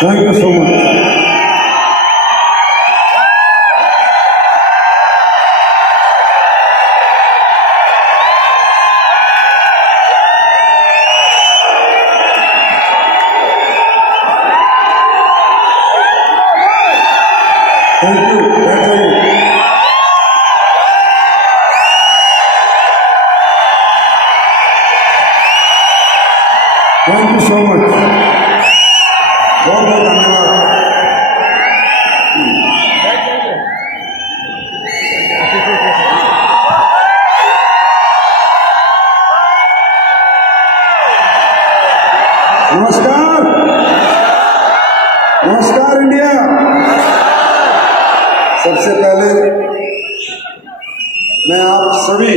Thank you so much. Thank you. Thank you. Thank you so much. बहुत बहुत धन्यवाद. नमस्कार. नमस्कार इंडिया. सबसे पहले मैं आप सभी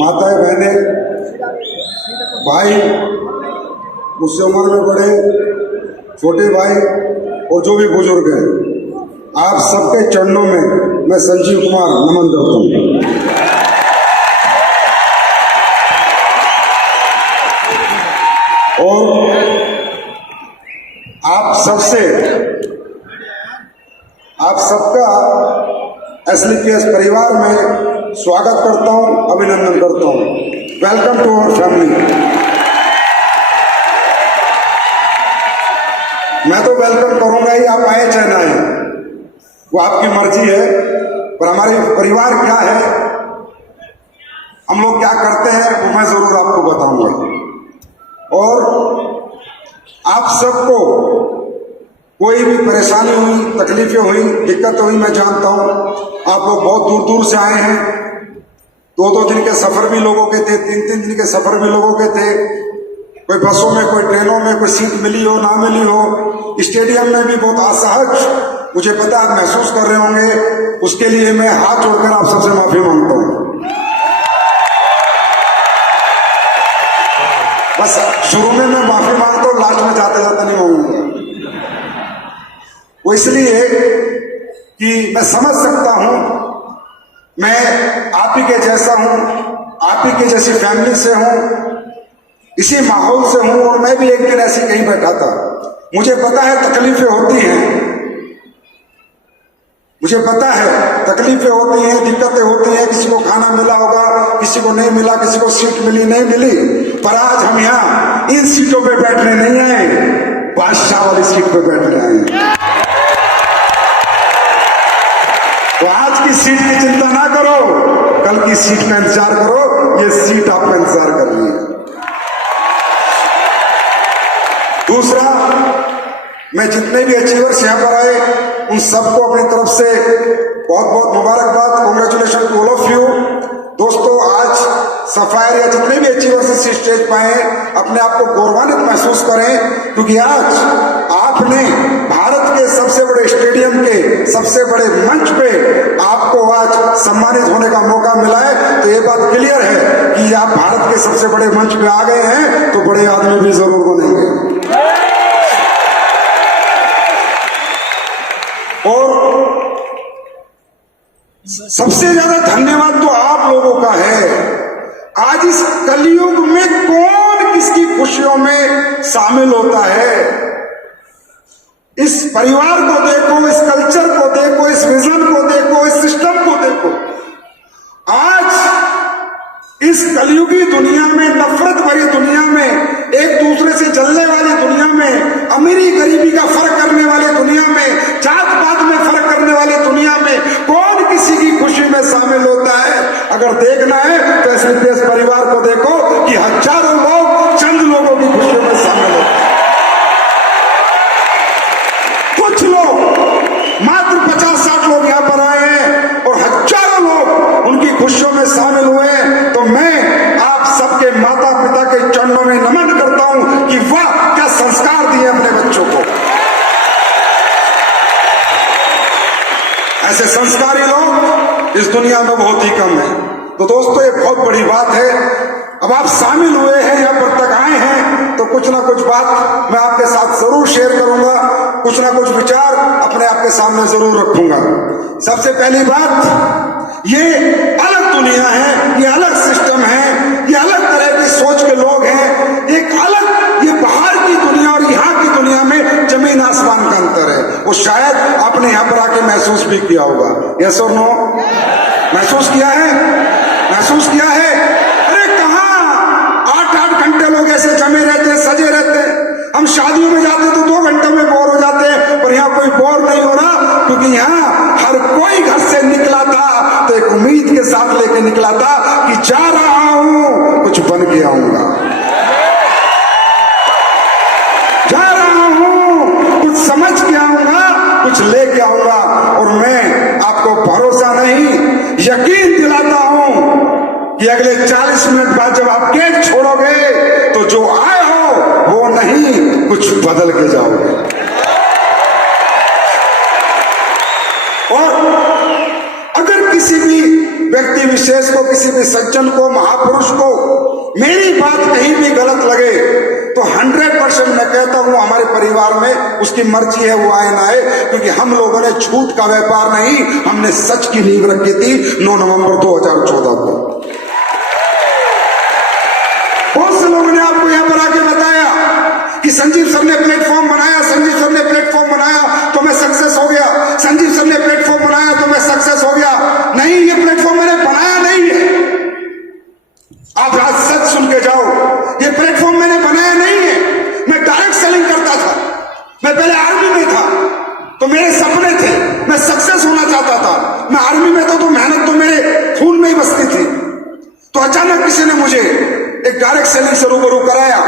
माताएं बहनें भाई मुझसे उम्र में बड़े छोटे भाई और जो भी बुजुर्ग हैं, आप सबके चरणों में मैं संजीव कुमार नमन करता हूं. और आप सबका एसलीपीएस परिवार में स्वागत करता हूं, अभिनंदन करता हूं. Welcome to our family. मैं तो वेलकम करूंगा ही, आप आए चाहे ना आए, वो आपकी मर्जी है. पर हमारे परिवार क्या है, हम लोग क्या करते हैं, वो मैं जरूर आपको बताऊंगा. और आप सबको कोई भी परेशानी हुई, तकलीफें हुई, दिक्कत हुई, मैं जानता हूं. आप लोग बहुत दूर दूर से आए हैं. 2-2 दिन के सफर भी लोगों के थे, 3-3 दिन के सफर भी लोगों के थे. कोई बसों में, कोई ट्रेनों में, कोई सीट मिली हो ना मिली हो. स्टेडियम में भी बहुत असहज मुझे पता आप महसूस कर रहे होंगे. उसके लिए मैं हाथ जोड़कर आप सबसे माफी मांगता हूं. बस शुरू में मैं माफी मांगता हूं, लास्ट में जाते जाते नहीं मांगूंगा. वो इसलिए कि मैं समझ सकता हूं, मैं आप ही के जैसा हूं, आप ही के जैसी फैमिली से हूं, इसी माहौल से हूं. और मैं भी एक दिन ऐसे कहीं बैठा था. मुझे पता है तकलीफें होती हैं, मुझे पता है तकलीफें होती हैं, दिक्कतें होती हैं. किसी को खाना मिला होगा, किसी को नहीं मिला, किसी को सीट मिली नहीं मिली. पर आज हम यहाँ इन सीटों पे बैठने नहीं आए, बादशाह वाली सीट पे बैठने आए. तो आज की सीट की चिंता ना करो, कल की सीट का इंतजार करो. ये सीट आपका इंतजार कर रही है. दूसरा, मैं जितने भी अचीवर्स यहां पर आए उन सबको अपनी तरफ से बहुत बहुत मुबारकबाद. Congratulations to all of you. दोस्तों, आज सफायर या जितने भी अचीवर्स इस स्टेज पर आए, अपने आप को गौरवान्वित महसूस करें, क्योंकि आज आपने भारत के सबसे बड़े स्टेडियम के सबसे बड़े मंच पे आपको आज सम्मानित होने का मौका मिला है. तो ये बात क्लियर है कि आप भारत के सबसे बड़े मंच पे आ गए हैं, तो बड़े आदमी भी जरूर बनेंगे. और सबसे ज्यादा धन्यवाद तो आप लोगों का है. आज इस कलयुग में कौन किसकी खुशियों में शामिल होता है. इस परिवार को देखो, इस कल्चर को देखो, इस विजन को देखो, इस सिस्टम को देखो. आज इस कलयुगी दुनिया में, नफरत भरी दुनिया में, एक दूसरे से जलने वाली दुनिया में, अमीरी गरीबी का फर्क करने वाली दुनिया में, जात पात में फर्क करने वाली दुनिया में कौन किसी की खुशी में शामिल होता है. अगर देखना है तो एसलीपीएस परिवार को देखो कि हजारों लोग चंद लोगों की खुशियों में शामिल होते हैं. कुछ लोग, मात्र 50-60 लोग यहां पर आए हैं और हजारों लोग उनकी खुशियों में शामिल हुए हैं. तो मैं आप सबके माता पिता के चरणों में नमन करता हूं कि वाह, क्या संस्कार दिए अपने बच्चों को. ऐसे संस्कारी लोग इस दुनिया में बहुत ही कम है. तो दोस्तों, ये बहुत बड़ी बात है. अब आप शामिल हुए हैं, यहां पर तक आए हैं, तो कुछ ना कुछ बात मैं आपके साथ जरूर शेयर करूंगा, कुछ ना कुछ विचार अपने आपके सामने जरूर रखूंगा. सबसे पहली बात, ये अलग दुनिया है, ये अलग सिस्टम है, ये अलग तरह की सोच के लोग हैं. एक अलग, ये बाहर की दुनिया और यहाँ की दुनिया में शायद आपने यहां पर आके महसूस भी किया होगा। यस और नो? महसूस किया है? महसूस किया है? अरे कहां 8-8 घंटे लोग ऐसे जमे रहते हैं, सजे रहते हैं। हम शादियों में जाते तो 2 घंटे में बोर हो जाते हैं, पर यहाँ कोई बोर नहीं हो रहा, क्योंकि यहाँ हर कोई घर से निकला था तो एक उम्मीद के साथ लेके निकला था कि जा रहा हूं, कुछ बन के आऊंगा, जा रहा हूं, कुछ समझ के आऊंगा, कुछ लेके आऊंगा। और मैं आपको भरोसा नहीं, यकीन दिलाता हूं कि अगले 40 मिनट बाद जब आप केक छोड़ोगे तो जो आए हो वो नहीं, कुछ बदल के जाओगे। और अगर किसी भी व्यक्ति विशेष को, किसी भी सज्जन को, महापुरुष को मेरी बात कहीं भी गलत लगे तो 100% मैं कहता हूं हमारे परिवार में उसकी मर्जी है, वो आए ना आए, क्योंकि हम लोगों ने झूठ का व्यापार नहीं, हमने सच की नींव रखी थी 9 नवंबर 2014 को। बहुत से लोगों ने आपको यहां पर आके बताया कि संजीव सर ने प्लेटफॉर्म बनाया, संजीव सर ने प्लेटफॉर्म बनाया तो मैं सक्सेस हो गया, संजीव सर ने प्लेटफॉर्म बनाया तो मैं सक्सेस हो गया। नहीं, ये प्लेटफॉर्म मैंने बनाया नहीं है। आप आज सच सुन के जाओ, ये प्लेटफॉर्म मैंने बनाया नहीं है। मैं डायरेक्ट सेलिंग करता था, मैं पहले आर्मी में था तो मेरे सपने थे, मैं सक्सेस होना चाहता था। मैं आर्मी में था तो मेहनत तो मेरे खून में ही बसती थी। तो अचानक किसी ने मुझे एक डायरेक्ट सेलिंग से रूबरू कराया,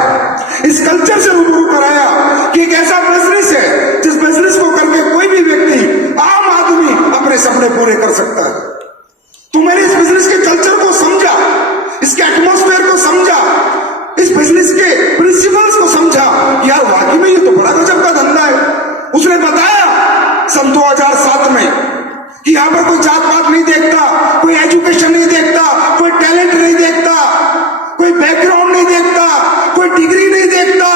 इस कल्चर से रूबरू कराया कि एक ऐसा बिजनेस है जिस बिजनेस को करके कोई भी व्यक्ति, आम आदमी अपने सपने पूरे कर सकता है। तो मैंने इस बिजनेस के कल्चर को समझा, इसके एटमॉस्फेयर को समझा, इस बिजनेस के प्रिंसिपल्स को समझा कि यार वाकई में ये तो बड़ा गजब का धंधा है। उसने बताया सन 2007 में कि यहां पर कोई जात पात नहीं देखता, कोई एजुकेशन नहीं देखता, कोई टैलेंट नहीं देखता, कोई बैकग्राउंड नहीं देखता, कोई डिग्री नहीं देखता।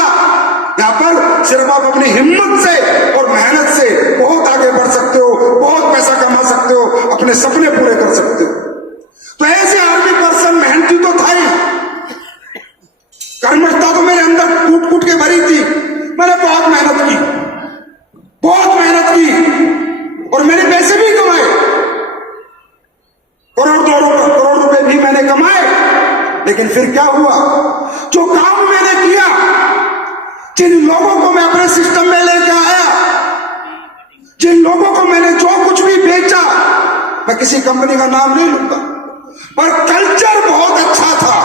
यहां पर सिर्फ आप अपनी हिम्मत से और मेहनत से बहुत आगे बढ़ सकते हो, बहुत पैसा कमा सकते हो, अपने सपने पूरे कर सकते हो। तो ऐसे आर्मी पर्सन मेहनती तो था ही, कर्मठता तो मेरे अंदर कूट कूट के भरी थी। मैंने बहुत मेहनत की, बहुत मेहनत की और मैंने पैसे भी कमाए, करोड़ रुपए भी मैंने कमाए। लेकिन फिर क्या हुआ, जो काम मैंने किया, जिन लोगों को मैं अपने सिस्टम में लेके आया, जिन लोगों को मैंने जो कुछ भी बेचा, मैं किसी कंपनी का नाम नहीं लूंगा, पर कल्चर बहुत अच्छा था,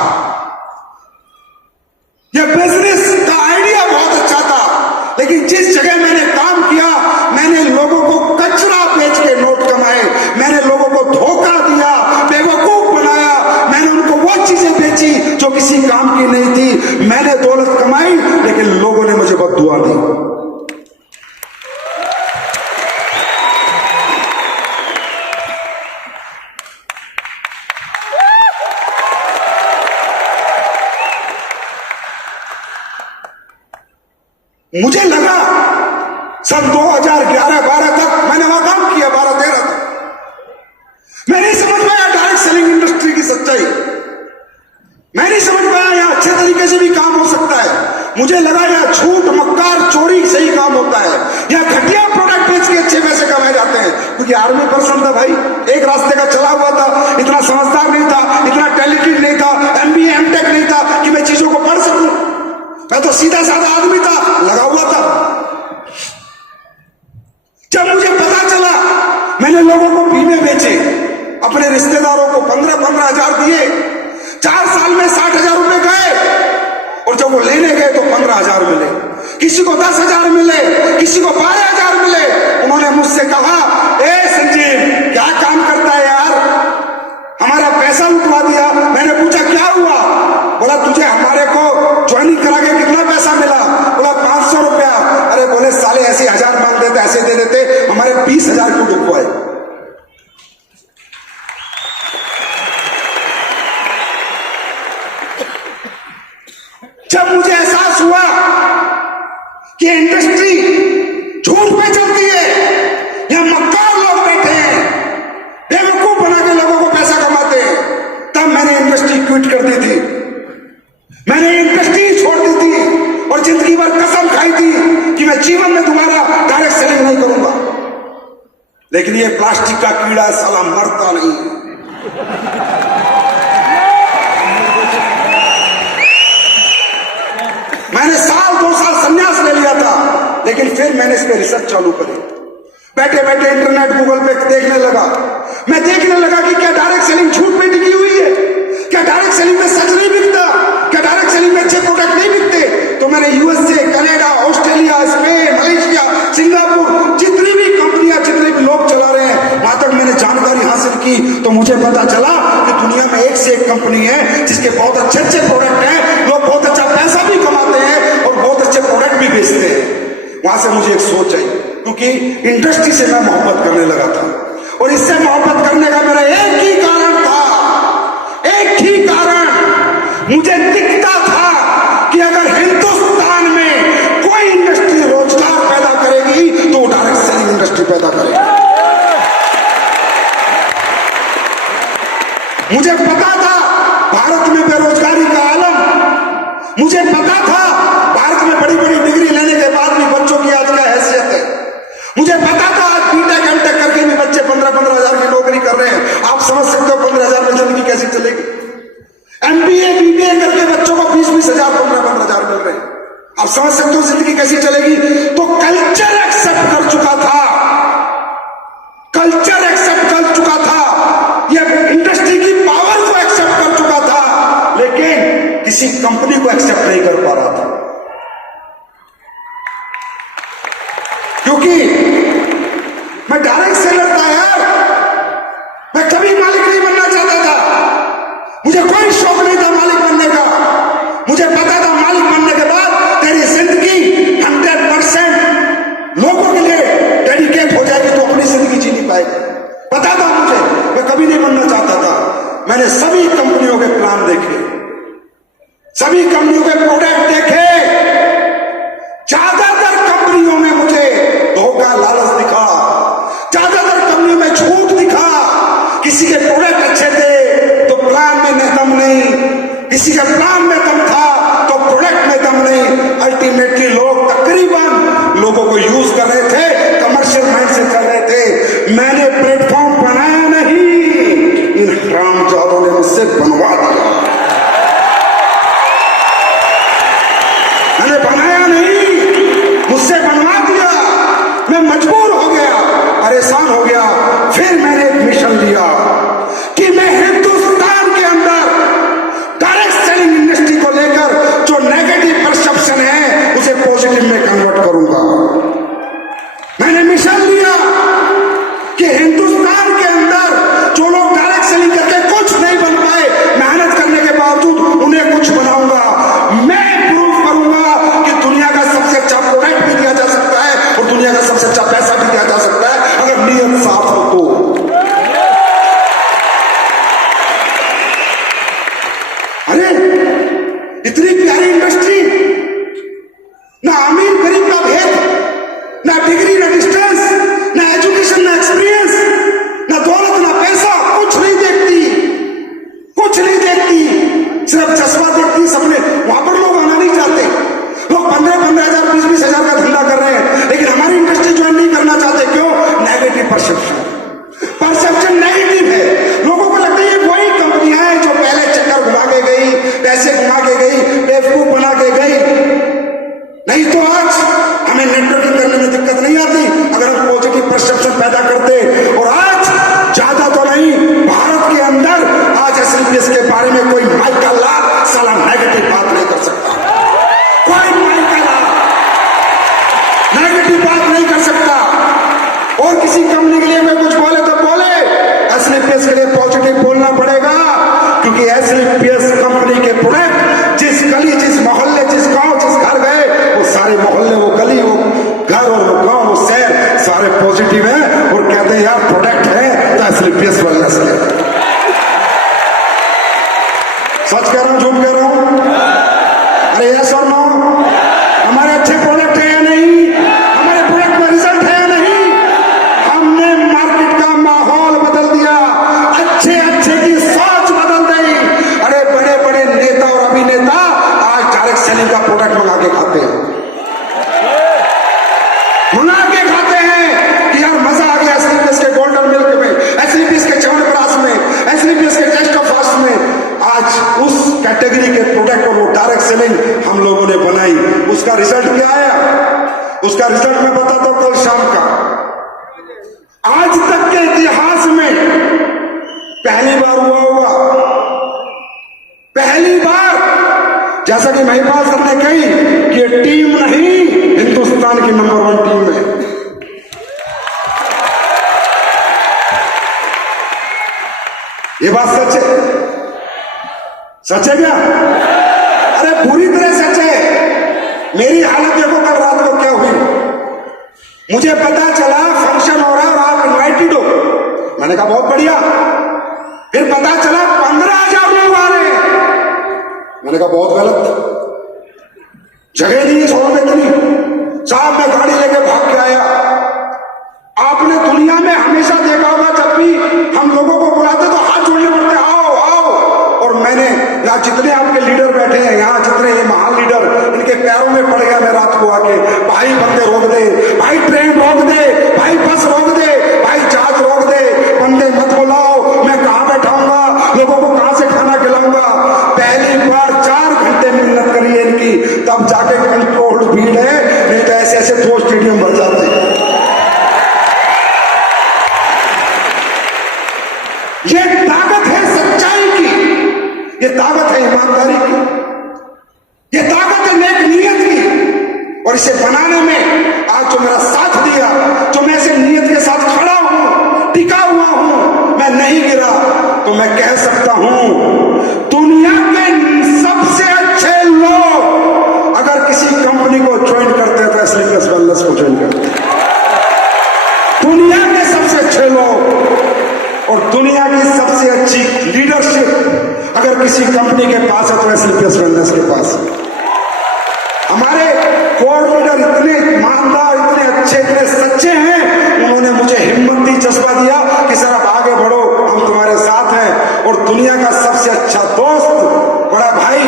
यह बिजनेस का आइडिया बहुत अच्छा था। लेकिन जिस जगह मैंने काम किया, मैंने लोगों को कचरा बेच के नोट कमाए, मैंने लोगों को धोखा दिया, बेवकूफ बनाया, मैंने उनको वो चीजें बेची जो किसी काम की नहीं थी। मैंने दौलत कमाई लेकिन लोगों ने मुझे बद्दुआ दी। मुझे लगा सन 2011-12 तक मैंने वहां काम किया, 12-13 तक मैं नहीं समझ पाया डायरेक्ट सेलिंग इंडस्ट्री की सच्चाई, मैं नहीं समझ पाया यहां अच्छे तरीके से भी काम हो सकता है। मुझे लगा यहां झूठ, मक्कार, चोरी से ही काम होता है, यहां घटिया प्रोडक्ट बेच के अच्छे पैसे कमाए जाते हैं। क्योंकि आर्मी पर्सन था भाई, एक रास्ते का चला हुआ था, इतना समझदार नहीं था, इतना टैलेंटेड नहीं था, MBA MTech नहीं था कि मैं चीजों को पढ़ सकूं। मैं तो सीधा साधा आदमी था, लगा हुआ था। जब मुझे पता चला, मैंने लोगों को बीमे बेचे, अपने रिश्तेदारों को 15-15 हजार दिए, 4 साल में 60,000 रुपए गए, और जब वो लेने गए तो 15,000 मिले, किसी को 10,000 मिले, किसी को 12,000 मिले। उन्होंने मुझसे कहा, ए संजीव क्या काम करता है यार, हमारा पैसा लुटवा दिया। मैंने पूछा क्या हुआ? बोला तुझे हमारे को ज्वाइनिंग करा के कितना पैसा मिला? बोला 500 रुपया। अरे बोले साले ऐसे 1000 मांग देते, ऐसे दे देते, हमारे 20,000 क्यों डुबवाए? जब मुझे एहसास हुआ कि इंडस्ट्री झूठ पे चलती है, यहां मक्कार लोग बैठे हैं, बेवकूफ बना के लोगों को पैसा कमाते हैं, तब मैंने इंडस्ट्री क्विट कर दी थी, मैंने इंडस्ट्री छोड़ दी थी और जिंदगी भर कसम खाई थी कि मैं जीवन में दोबारा डायरेक्ट सेलिंग नहीं करूंगा। लेकिन ये प्लास्टिक का कीड़ा साला मरता नहीं। मैंने साल 2 साल संन्यास ले लिया था, लेकिन फिर मैंने इस पे रिसर्च चालू करी। बैठे बैठे इंटरनेट गूगल पे देखने लगा। मैं देखने लगा कि क्या डायरेक्ट सेलिंग झूठ पे टिकी हुई है, क्या डायरेक्ट सेलिंग में सच नहीं बिकता, क्या डायरेक्ट सेलिंग में अच्छे प्रोडक्ट नहीं बिकते। तो मैंने USA, Canada, Australia, Spain, Malaysia, Singapore, जितनी भी कंपनियां, जितने भी लोग चला रहे हैं, वहां तक मैंने जानकारी हासिल की। तो मुझे पता चला कि दुनिया में एक से एक कंपनी है जिसके बहुत अच्छे अच्छे प्रोडक्ट हैं, लोग बहुत अच्छा पैसा भी कमाते हैं और बहुत अच्छे प्रोडक्ट भी बेचते हैं। वहां से मुझे एक सोच आई, क्योंकि इंडस्ट्री से मैं मोहब्बत करने लगा था, और इससे मोहब्बत करने का मेरा एक ही कारण था, एक ही कारण। मुझे दिखता था कि अगर हिंदुस्तान में कोई इंडस्ट्री रोजगार पैदा करेगी तो वो डायरेक्ट सेलिंग इंडस्ट्री पैदा करेगी। मुझे पता था भारत में बेरोजगारी का आलम, मुझे पता था भारत में बड़ी बड़ी डिग्री लेने के बाद भी बच्चों की आज क्या हैसियत है, मुझे पता था आज बीटेक एमटेक करके भी बच्चे 15-15 हजार की नौकरी कर रहे हैं। आप समझ सकते हो 15 हजार में जिंदगी कैसी चलेगी। एमबीए बीबीए करके बच्चों को 20-20 हजार 15-15 हजार मिल रहे हैं। आप समझ सकते हो जिंदगी कैसी चलेगी। तो कल्चर एक्सेप्ट कर चुका था, कल्चर एक्सेप्ट कर चुका था, ये इंडस्ट्री की पावर को एक्सेप्ट कर चुका था, लेकिन किसी कंपनी को एक्सेप्ट नहीं कर पा रहा था, क्योंकि मैं डायरेक्ट सेलर था यार। मैं कभी मालिक नहीं बनना चाहता था, मुझे कोई शौक नहीं था मालिक बनने का। मुझे पता था मालिक बनने के बाद तेरी जिंदगी 100% लोगों के लिए डेडिकेट हो जाएगी, तो अपनी जिंदगी जी नहीं पाएगी। पता था मुझे, मैं कभी नहीं बनना चाहता था। मैंने सभी कंपनियों के प्लान देखे, सभी कंपनियों के प्रोडक्ट देखे, ज्यादातर कंपनियों में मुझे धोखा लालच दिखा, ज्यादातर कंपनियों में झूठ दिखा। किसी के प्रोडक्ट अच्छे थे तो प्लान में दम नहीं, किसी का प्लान में दम था तो प्रोडक्ट में दम नहीं। अल्टीमेटली लोग तकरीबन लोगों को यूज कर रहे थे, कमर्शियल माइंड से कर रहे थे। मैंने प्लेटफॉर्म बनाया नहीं, इन हरामजादों ने मुझसे बनवा दिया। मैंने बनाया नहीं, मुझसे बनवा दिया। मैं मजबूर हो गया, परेशान हो गया। फिर मैंने एक मिशन लिया कि मैं हिंदुस्तान के अंदर डायरेक्ट सेलिंग इंडस्ट्री को लेकर जो नेगेटिव परसेप्शन है उसे पॉजिटिव में कन्वर्ट करूंगा। मैंने मिशन लिया कि हिंदुस्तान के अंदर जो लोग डायरेक्ट सेलिंग करके कुछ नहीं बन पाए, मेहनत करने के बावजूद उन्हें कुछ बनाऊंगा। मैं प्रूव करूंगा कि दुनिया का सबसे अच्छा प्रोडक्ट भी दिया जा सकता है और दुनिया का सबसे अच्छा पैसा भी दिया जा सकता है, अगर नीयत साफ हो तो। अरे इतनी प्यारी इंडस्ट्री, ना अमीर गरीब का भेद, ना डिग्री ना डिस्टेंस, ना एजुकेशन ना एक्सपीरियंस, ना दौलत ना पैसा, कुछ नहीं देखती, कुछ नहीं देखती, सिर्फ चश्मा देखती। सबने वहां पर लोग आना नहीं चाहते। लोग 15-15 हजार 20-20 हजार का धंधा कर रहे हैं, लेकिन हमारी इंडस्ट्री ज्वाइन नहीं करना चाहते। क्यों? नेगेटिव परसेप्शन, परसेप्शन नेगेटिव है। लोगों को लगता है ये वही कंपनियां हैं जो पहले चक्कर घुमा के गई, पैसे घुमा के गई, बेवकूफ बना के गई। नहीं तो आज हमें नेटवर्किंग करने में दिक्कत नहीं आती अगर हम पॉजिटिव परसेप्शन पैदा करते। और आज ज्यादा तो नहीं, भारत के अंदर आज एसएलपीएस के बारे में कोई माइक का लाभ साला नेगेटिव बात नहीं कर सकता, कोई माइक का लाभ नेगेटिव बात नहीं कर सकता। और किसी कंपनी के लिए मैं कुछ बोले तो बोले, एसएलपीएस के लिए पॉजिटिव बोलना पड़ेगा, क्योंकि एसएलपीएस कंपनी के प्रोडक्ट जिस गली, जिस मोहल्ले, जिस गांव, जिस घर गए, वो सारे मोहल्ले, वो गली, वो घर और वो गांव, वो शहर सारे पॉजिटिव हैं और कहते हैं यार प्रोडक्ट है तो एसएलपीएस वेलनेस है। सच कह रहा हूं, झूठ कह रहा हूं? अरे यस और नो? हमारे अच्छे प्रोडक्ट है या नहीं? हमारे प्रोडक्ट में रिजल्ट है या नहीं? हमने मार्केट का माहौल बदल दिया, अच्छे अच्छे की सोच बदल दी। अरे बड़े बड़े नेता और अभिनेता आज डायरेक्ट सेलिंग का प्रोडक्ट मंगा के खाते हैं, मंगा के खाते हैं कि यार मजा आ गया एसएलपीएस आज तक के इतिहास में पहली बार हुआ होगा, पहली बार, जैसा कि महिपाल सर ने कही कि ये टीम नहीं, हिंदुस्तान की नंबर 1 टीम है। ये बात सच है, सच है क्या? अरे पूरी तरह सच है। मेरी हालत देखो कल रात को क्या हुई। मुझे पता चला फंक्शन हो रहा है और आप इनवाइटेड हो। मैंने कहा बहुत बढ़िया। फिर पता चला 15,000 लोग आ रहे हैं। मैंने कहा बहुत गलत, जगह नहीं है 100 रुपए की नहीं। साहब मैं गाड़ी लेके भाग के आया। आपने दुनिया में हमेशा देखा होगा जब भी हम लोगों को बुलाते तो हाथ जोड़ने पड़ते, आओ आओ। और मैंने यहाँ जितने आपके लीडर बैठे हैं, यहाँ जितने ये महान लीडर, इनके पैरों में पड़ गया मैं रात को आके, भाई बंदे रोक दे, भाई ट्रेन रोक दे, भाई बस रोक दे, भाई जहाज रोक दे, बंदे मत बुलाओ। मैं कहाँ बैठाऊंगा, लोगों को कहां से खाना खिलाऊंगा। पहली बार 4 घंटे मेहनत करी है इनकी, तब जाके कंट्रोल्ड भीड़ है, नहीं तो ऐसे ऐसे 2 स्टेडियम भर जाते हैं। ये ताकत है सच्चाई की, ये ताकत है ईमानदारी की, ये ताकत है नेक नीयत की। और इसे बनाने में आज जो मेरा साथ दिया, जो मैं ऐसे नीयत के साथ खड़ा हूं, टिका हुआ हूं, मैं नहीं गिरा, तो मैं कह सकता हूं दुनिया के सबसे अच्छे लोग अगर किसी कंपनी को ज्वाइन करते हैं तो स्लीपर्स वेलनेस को ज्वाइन करते हैं। दुनिया के सबसे अच्छे लोग और दुनिया की सबसे अच्छी लीडरशिप अगर किसी कंपनी के पास है तो स्लीपर्स वेलनेस के पास है। हमारे कोर लीडर इतने ईमानदार, इतने अच्छे, इतने सच्चे हैं, उन्होंने मुझे हिम्मत दी, जज्बा दिया कि सर आप आगे बढ़ो, हम तुम्हारे साथ हैं। और दुनिया का सबसे अच्छा दोस्त, बड़ा भाई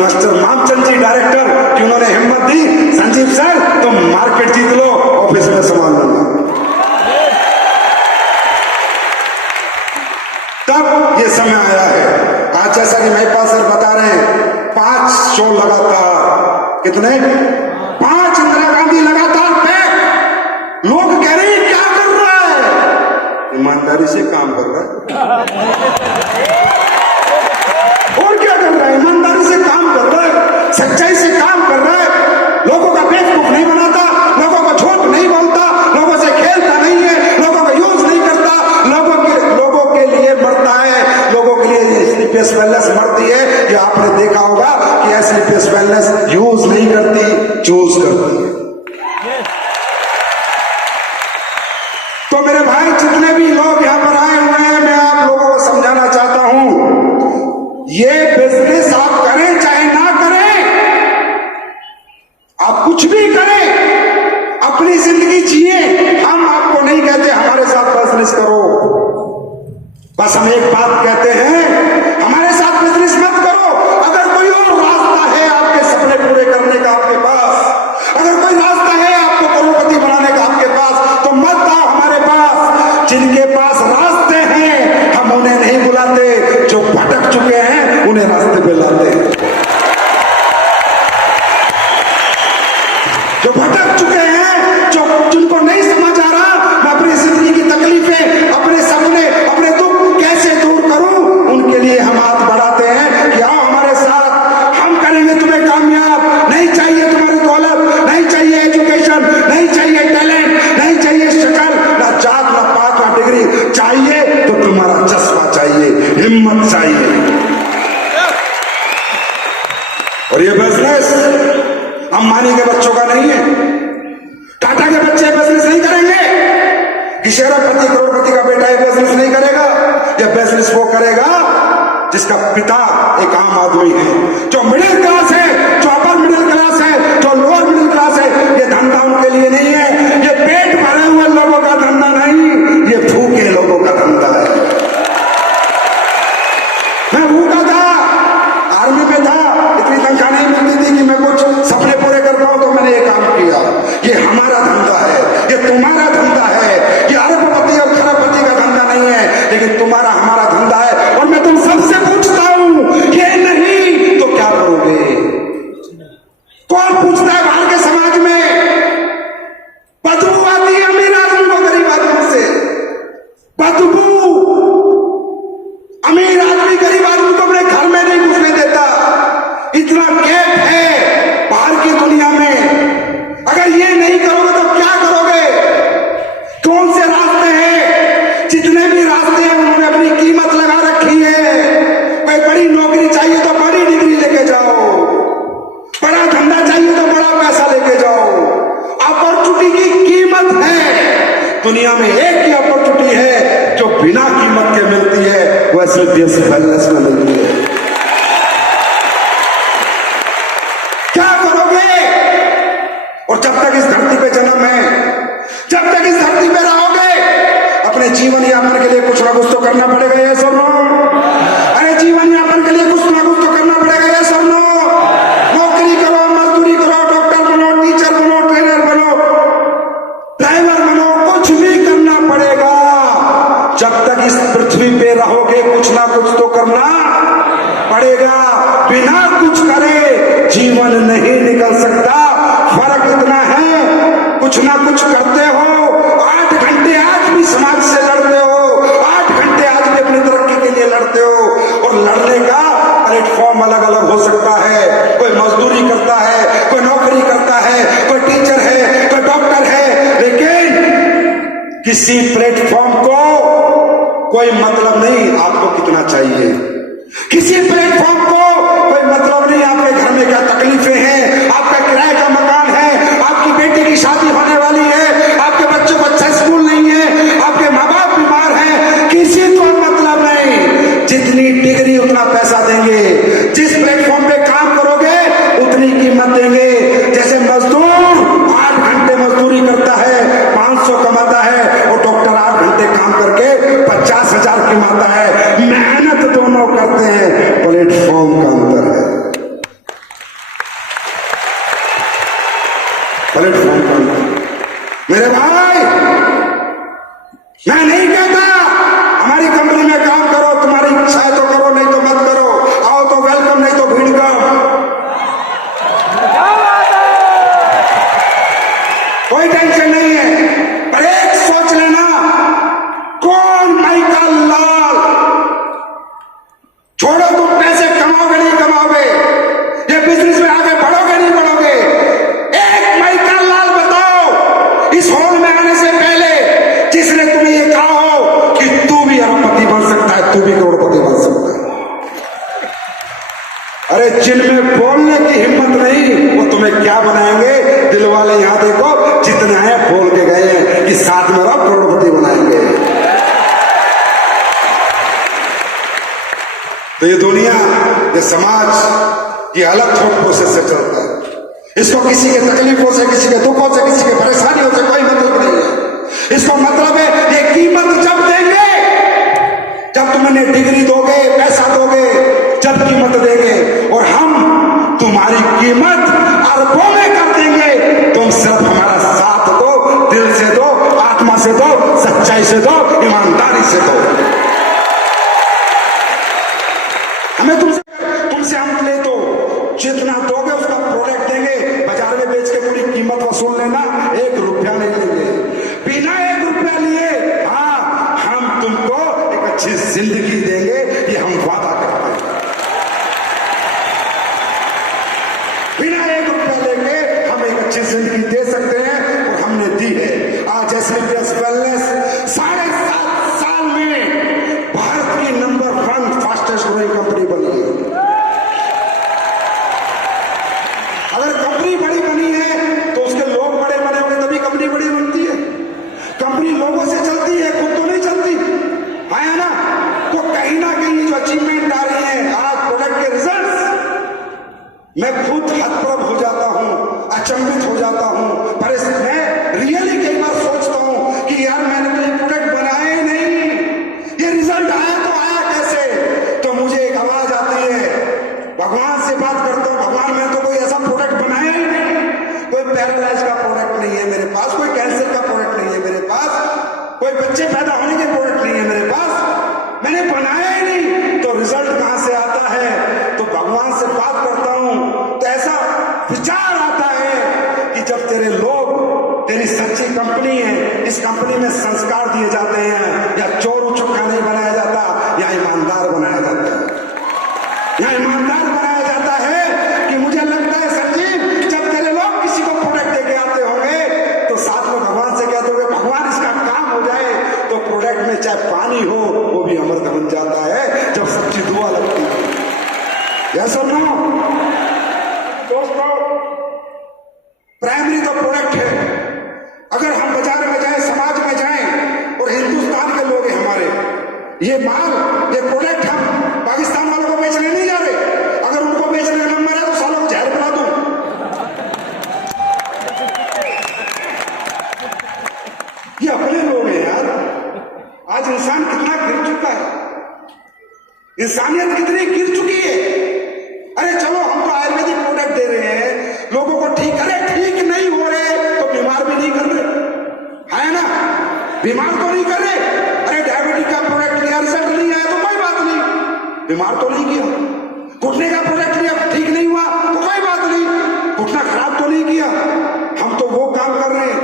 मास्टर मामचंद जी डायरेक्टर, कि उन्होंने हिम्मत दी, संजीव सर तुम मार्केट जीत लो, ऑफिस में संभाल लूंगा। तब ये समय आया है। आज जैसा कि महिपाल सर बता रहे हैं, 5 शो लगातार, कितने 5 इंदिरा गांधी लगातार पैक। लोग कह रहे हैं क्या कर रहा है, ईमानदारी से काम कर रहा है। और क्या कर रहा है, ईमानदारी से काम कर रहा है, सच्चाई से काम कर रहा है। लोगों का बेवकूफ नहीं बनाता, लोगों को झूठ नहीं बोलता, लोगों से खेलता नहीं है, लोगों का यूज नहीं करता, लोगों के लिए मरता है, लोगों के लिए स्लीपर्स वेलनेस मरती है। ये आपने देखा होगा कि स्लीपर्स वेलनेस यूज नहीं करती, चूज करती है। तो मेरे भाई जितने भी लोग यहां पर आए हुए हैं, मैं आप लोगों को समझाना चाहता हूं, ये बिजनेस आप करें चाहे ना करें, आप कुछ भी करें, अपनी जिंदगी जिए। हम आपको नहीं कहते हमारे साथ बिजनेस करो, बस हम एक बात कहते हैं, हमारे साथ बिजनेस मत करो। अगर कोई और रास्ता है आपके सपने पूरे करने का आपके पास, अगर कोई रास्ता है आपको करोड़पति बनाने का आपके पास, तो मत आओ हमारे पास। जिनके पास रास्ते हैं हम उन्हें नहीं बुलाते, जो भटक चुके हैं उन्हें रास्ते पे लाते हैं। जो भटक चुके हैं, जो जिनको नहीं समझ आ रहा मैं अपनी जिंदगी की तकलीफें, अपने सपने, अपने दुख कैसे दूर करूं, उनके लिए हम हाथ बढ़ाते हैं कि आओ हमारे साथ, हम करेंगे तुम्हें कामयाब। नहीं चाहिए तुम्हारी दौलत, नहीं चाहिए एजुकेशन, नहीं चाहिए टैलेंट, नहीं चाहिए शक्ल, ना जात, ना पात, ना डिग्री, चाहिए तो तुम्हारा जज्बा चाहिए, हिम्मत चाहिए। और ये बिजनेस अंबानी के बच्चों का नहीं है, टाटा के बच्चे बिजनेस नहीं करेंगे, कि शेरपति करोड़पति का बेटा ये बिजनेस नहीं करेगा। यह बिजनेस वो करेगा जिसका पिता एक आम आदमी है, जो मिडिल क्लास है, जो अपर मिडिल क्लास है, जो लोअर मिडिल क्लास है। ये धंधा उनके लिए नहीं है, ये पेट भरे हुए लोगों का धंधा नहीं, ये भूखे लोगों का धंधा है। मैं भूखा था, आर्मी में था, इतनी तनख्वाह नहीं मिलती थी कि मैं कुछ सपने पूरे कर पाऊं, तो मैंने ये काम किया। ये हमारा धंधा है, ये तुम्हारा धंधा है, ये अरबपति और खरबपति का धंधा नहीं है, लेकिन तुम्हारा हमारा धंधा है। और मैं तुम सबसे पूछता हूं, ये नहीं तो क्या करोगे? कौन पूछता है बाहर के समाज में? बदबू आती है अमीर आदमी को गरीब आदमी से। चाहते हैं, उन्होंने अपनी कीमत लगा रखी है। कोई बड़ी नौकरी चाहिए तो बड़ी डिग्री लेके जाओ, बड़ा धंधा चाहिए तो बड़ा पैसा लेके जाओ। अपॉर्चुनिटी की कीमत है। दुनिया में एक ही अपॉर्चुनिटी है जो बिना कीमत के मिलती है, वह सिर्फ वेलनेस में मिलती है। क्या करोगे? और जब तक इस धरती पे जन्म है, जब तक इस धरती पे रहोगे, अपने जीवन यापन के लिए कुछ ना कुछ तो करना पड़ेगा। ये सुनो, अरे जीवन यापन के लिए कुछ ना कुछ तो करना पड़ेगा। ये सुनो, नौकरी करो, मजदूरी करो, डॉक्टर बनो, टीचर बनो, ट्रेनर बनो, ड्राइवर बनो, कुछ भी करना पड़ेगा। जब तक इस पृथ्वी पे रहोगे कुछ ना कुछ तो करना पड़ेगा। बिना कुछ करे जीवन नहीं निकल सकता। फर्क इतना है, कुछ ना कुछ करते हो, 8 घंटे आज भी समाज से लड़ते हो, 8 घंटे आज भी अपनी तरक्की के लिए लड़ते हो। और लड़ने का प्लेटफॉर्म अलग अलग हो सकता है। कोई मजदूरी करता है, कोई नौकरी करता है, कोई टीचर है, कोई डॉक्टर है, लेकिन किसी प्लेटफॉर्म को कोई मतलब नहीं आपको कितना चाहिए। किसी प्लेटफॉर्म को कोई मतलब नहीं आपके घर में क्या तकलीफें हैं, आपका किराए का मकान है, आपकी बेटी की शादी होने वाली है, आपके बच्चों को अच्छा स्कूल नहीं है, आपके माँ बाप बीमार हैं, किसी को मतलब नहीं। जितनी डिग्री उतना पैसा देंगे, जिस प्लेटफॉर्म पे काम करोगे उतनी कीमत देंगे। जैसे मजदूर 8 घंटे मजदूरी करता है, 500 कमाता है, और डॉक्टर 8 घंटे काम करके 50,000 कमाता है। मेहनत दोनों करते हैं, प्लेटफॉर्म का अंतर है। प्लेटफॉर्म का अंतर। मेरे भाई, मैं नहीं कहता हमारी कंपनी में काम करो, तुम्हारी इच्छा है तो करो, नहीं तो मत करो। आओ तो वेलकम, नहीं तो भीड़ कम। कोई टेंशन नहीं है। पर एक सोच लेना, कौन माइकल लाल, छोड़ो तुम पैसे कमाओगे नहीं कमाओगे, ये बिजनेस में आगे बढ़ोगे नहीं बढ़ोगे, एक माइकल लाल बताओ इस हॉल में आने से पहले जिसने तुम्हें ये कहा हो कि तू भी अरबपति बन सकता है, तू भी करोड़पति बन सकता है। अरे जिनमें बोलने की हिम्मत नहीं, वो तुम्हें क्या बनाएंगे? दिल वाले यहां देखो, जितने आए बोल के गए हैं कि साथ में रहो, करोड़पति बनाएंगे। तो ये दुनिया, ये समाज, ये अलग थॉट प्रोसेस से चलता है। इसको किसी के तकलीफों से, किसी के दुखों से, किसी के परेशानियों से कोई मतलब नहीं है। इसको मतलब है ये कीमत जब देंगे, जब तुम इन्हें डिग्री दोगे, पैसा दोगे, जब कीमत देंगे। और हम तुम्हारी कीमत अरबों में कर देंगे। तुम सिर्फ हमारा साथ दो, दिल से दो, आत्मा से दो, सच्चाई से दो, ईमानदारी से दो। हमें तुमसे हम ले दो, जितना दोगे उसका प्रोडक्ट देंगे, बाजार में बेच के पूरी कीमत वसूल लेना, 1 रुपया नहीं लेंगे। बिना 1 रुपया लिए, हाँ, हम तुमको एक अच्छी जिंदगी देंगे, ये हम वादा करते हैं। बिना 1 रुपया लेके हम एक अच्छी जिंदगी दे सकते हैं, और हमने दी है। आज एसपीएस वेलनेस 7.5 साल में भारत की नंबर 1 फास्टेस्ट ग्रोइंग कंपनी बनी है। अगर कंपनी बड़ी बनी है तो उसके लोग बड़े बने होंगे, तभी कंपनी बड़ी बनती है। कंपनी लोगों से चलती है, खुद तो नहीं चलती है ना। तो कहीं ना कहीं जो अचीवमेंट आ रही है आज प्रोडक्ट के रिजल्ट्स, मैं खुद हतप्रभ हो जाता हूं, अचंभित हो जाता हूं। पर मैं रियली कई बार सोचता हूं कि यार मैंने तो ये प्रोडक्ट बनाया ही नहीं, ये रिजल्ट आया तो आया कैसे? तो मुझे एक आवाज आती है, भगवान से बात करता हूं, भगवान मैंने तो कोई ऐसा प्रोडक्ट बनाया ही नहीं, कोई पैरालाइज का प्रोडक्ट नहीं है मेरे पास, कोई कैंसर का प्रोडक्ट नहीं है मेरे पास, कोई बच्चे पैदा होने के प्रोडक्ट नहीं है मेरे पास, मैंने बनाया ही नहीं, तो रिजल्ट कहां से आता है? तो भगवान से बात करता हूं तो ऐसा विचार आता है कि जब तेरे लोग, तेरी सच्ची कंपनी है, इस कंपनी में संस्कार दिए जाते हैं, या चोर उचक्का नहीं बनाया जाता, या ईमानदार बनाया जाता है, या ईमानदार बनाया जाता है। कि मुझे लगता है संजीव, जब तेरे लोग किसी को प्रोडक्ट देके आते होंगे तो साथ में भगवान से कहते होंगे, भगवान इसका काम हो जाए, तो प्रोडक्ट में चाहे पानी हो वो भी अमृत बन जाता है जब सच्ची दुआ लगती है। यस और नो दोस्तों, प्राइमरी तो प्रोडक्ट है। अगर हम बाजार में जाएं, समाज में जाएं और हिंदुस्तान के लोग हैं हमारे, ये माल, ये प्रोडक्ट हम पाकिस्तान वालों को बेचने नहीं जा रहे। अगर उनको बेचने का नंबर है तो सालों को जहर पिला दूं। ये अपने लोग हैं यार। आज इंसान कितना गिर चुका है, इंसानियत कितनी गिर चुकी है। अरे चलो हम तो आयुर्वेदिक प्रोडक्ट दे रहे हैं लोगों को, ठीक, अरे ठीक नहीं हो रहे तो बीमार भी नहीं कर रहे, है ना? बीमार तो नहीं कर रहे। अरे डायबिटीज का प्रोडक्ट लिया, रिजल्ट नहीं आया तो कोई बात नहीं, बीमार तो नहीं किया। घुटने का प्रोडक्ट लिया, ठीक नहीं हुआ तो कोई बात नहीं, घुटना खराब तो नहीं किया। हम तो वो काम कर रहे हैं,